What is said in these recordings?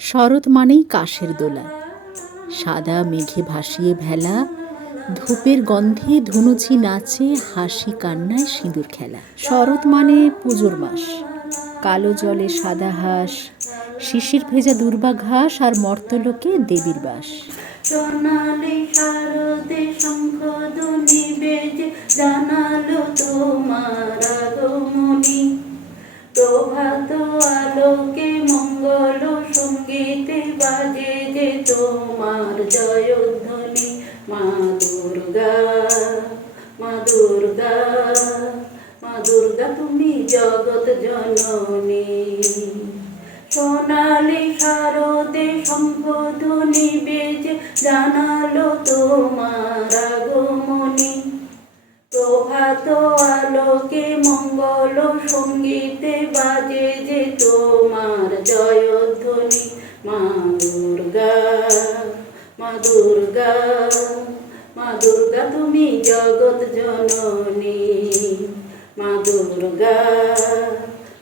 শরৎ মানেই কাশের দোলা। সাদা মেঘে ভাসিয়ে ভেলা, ধূপের গন্ধে ধুনুচি নাচে হাসি কান্নায় সিঁদুর খেলা। শরৎ মানে পুজোর মাস। কালো জলে সাদা হাঁস, শিশির ভেজা দুর্বা ঘাস আর মর্তলোকে দেবীর বাস। আলোকে মঙ্গল সঙ্গীতে বাজে যে তোমার জয়ধ্বনি। মা দুর্গা মা দুর্গা মা দুর্গা, তুমি জগৎ জননী। সোনালি শারদে শঙ্খধ্বনি বেজে জানালো তোমার আগমনী। প্রভাত আলোকে মঙ্গল সঙ্গীতে বাজে যে তোমার জয়ধ্বনি। মা দুর্গা মা দুর্গা মা দুর্গা তুমি জগৎ জননী। মা দুর্গা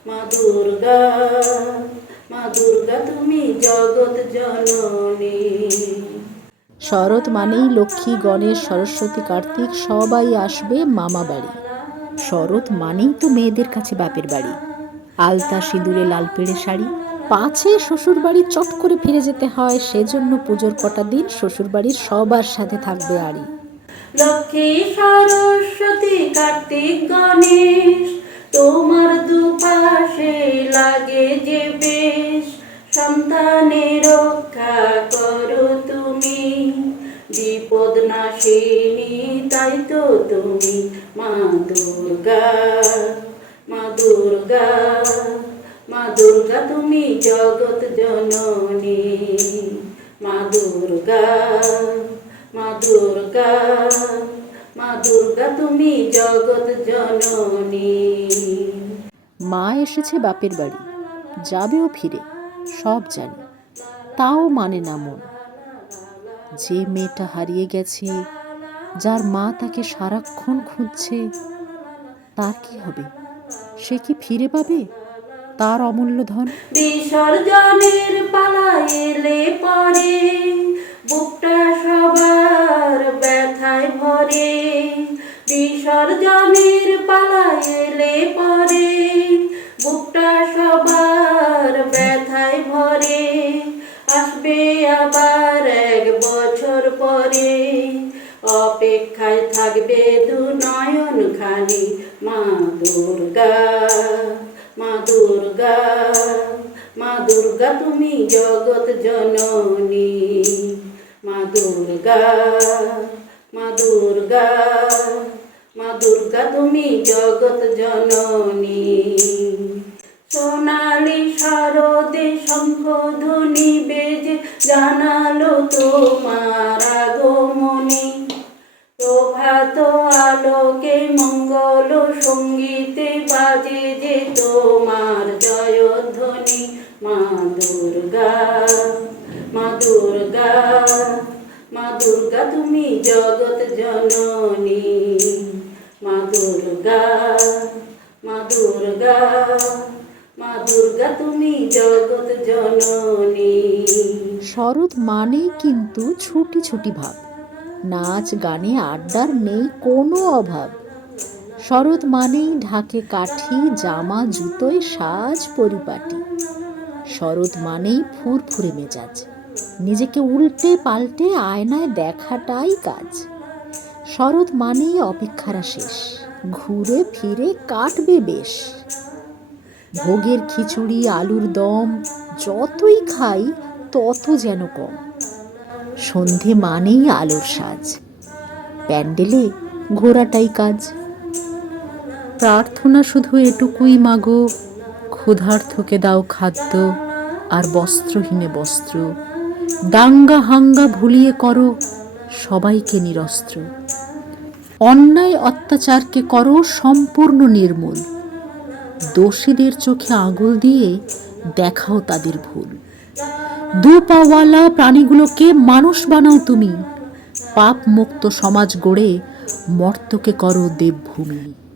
মা দুর্গা মা দুর্গা তুমি জগৎ জননী। শরৎ মানেই লক্ষ্মী, গণেশ, সরস্বতী, কার্তিক, সবাই আসবে মামা বাড়ি। শরৎ মানেই তো মেয়েদের কাছে বাপের বাড়ি। আলতা, সিঁদুরে, লাল পেড়ে শাড়ি। পাছে শ্বশুর বাড়ি চট করে ফিরে যেতে হয়, সেজন্য পুজোর কটা দিন শ্বশুর বাড়ির সবার সাথে থাকবে আড়ি। লক্ষ্মী সরস্বতী কার্তিক গণেশ, তোমার দুপাশে লাগে যে বেশ। সন্তানের রক্ষা করো তুমি, বিপদ নাশিনী তাই তো তুমি মা দুর্গা মা দুর্গা। মা দুর্গা, তুমি জগৎ জননী। মা দুর্গা মা দুর্গা মা দুর্গা, তুমি জগৎ জননী। মা এসেছে বাপের বাড়ি, যাবেও ফিরে, সব জানে, তাও মানে না মন। যে মেয়েটা হারিয়ে গেছে, যার মা তাকে সারাক্ষণ খুঁজছে, তার কি হবে? সে কি ফিরে পাবে? তার অমূল্য ধন। বিসর্জনের পালা এলে পরে, বুকটা সবার ব্যথায় ভরে। বিসর্জনের পালা এলে পরে, বুকটা সবার ব্যথায় ভরে। আসবে আবার এক বছর পরে, অপেক্ষায় থাকবে দু নয়ন খানি মা দুর্গা। মা দুর্গা মা দুর্গা তুমি জগৎ জননী। মা দুর্গা মা দুর্গা মা দুর্গা তুমি জগৎ জননী। সোনালি শারদে শঙ্খধ্বনি বেজে জানালো তোমার আলোকে মঙ্গল সঙ্গীতে বাজে যে তোমার জয়ধ্বনি। মা দুর্গা মা দুর্গা মা দুর্গা, তুমি জগৎ জননী। মা দুর্গা মা দুর্গা মা দুর্গা, তুমি জগৎ জননী। শরৎ মানেই কিন্তু ছুটি ছুটি ভাব। নাচ, গানে আড্ডার নেই কোনো অভাব। শরৎ মানেই ঢাকে কাঠি, জামা, জুতোয় সাজ, পরিপাটি। শরৎ মানেই ফুরফুরে মেজাজ। নিজেকে উল্টে পাল্টে আয়নায় দেখাটাই কাজ। শরৎ মানেই অপেক্ষারা শেষ। ঘুরে ফিরে কাটবে বেশ। ভোগের খিচুড়ি, আলুর দম, যতই খাই, তত যেন কম। সন্ধে মানেই আলোর সাজ। প্যান্ডেলে ঘোরাটাই কাজ। প্রার্থনা শুধু এটুকুই, মাগো। ক্ষুধার্থকে দাও খাদ্য আর বস্ত্রহীনে বস্ত্র। দাঙ্গা হাঙ্গা ভুলিয়ে করো সবাইকে নিরস্ত্র। অন্যায় অত্যাচারকে করো সম্পূর্ণ নির্মূল। দোষীদের চোখে আঙুল দিয়ে দেখাও তাদের ভুল। দু পাওয়ালা প্রাণীগুলোকে মানুষ বানাও তুমি। পাপ মুক্ত সমাজ গড়ে মর্তকে করো দেবভূমি।